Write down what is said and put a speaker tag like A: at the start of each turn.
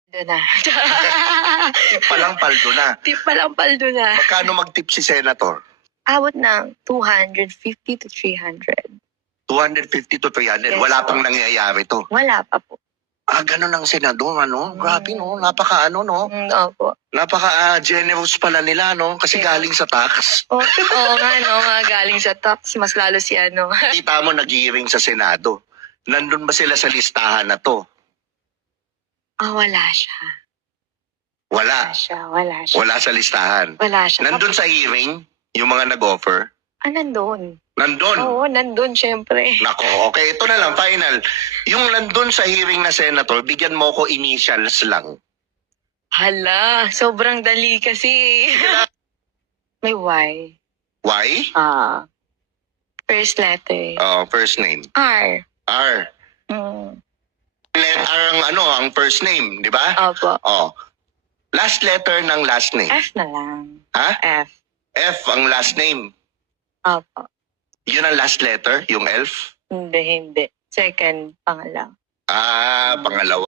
A: Doon na.
B: Tip pa lang, paldo na.
A: Tip pa lang, paldo na.
B: Magkano mag-tip si Senator?
A: Abot ng 250 to 300.
B: 250 to 300.
A: Yes,
B: Wala
A: po.
B: pang nangyayari to.
A: Wala pa po.
B: Ganun ang senador, ano? Grabe, no? Napaka, no?
A: Opo.
B: Napaka-generous pala nila, no? Kasi
A: Yeah.
B: galing sa tax.
A: Oo nga, no? Mga galing sa tax. Mas lalo si ano.
B: Kita mo nag-hearing sa Senado. Nandun ba sila sa listahan na to?
A: Wala siya.
B: Wala.
A: Wala siya.
B: Wala sa listahan.
A: Wala siya.
B: Nandun sa hearing, yung mga nag-offer.
A: Nandun.
B: Nandun.
A: Oo, nandun, syempre.
B: Nako, okay. Ito na lang, final. Yung nandun sa hearing na senator, bigyan mo ko initials lang.
A: Hala, sobrang dali kasi. May Y.
B: Y?
A: First letter.
B: First name.
A: R.
B: R.
A: Mm.
B: R ang first name, di ba?
A: Opo.
B: Last letter ng last name.
A: F na lang.
B: Ha?
A: F.
B: F ang last name.
A: Opo.
B: Yun ang last letter, yung elf?
A: Hindi. Second, pangalawa.
B: Pangalawa.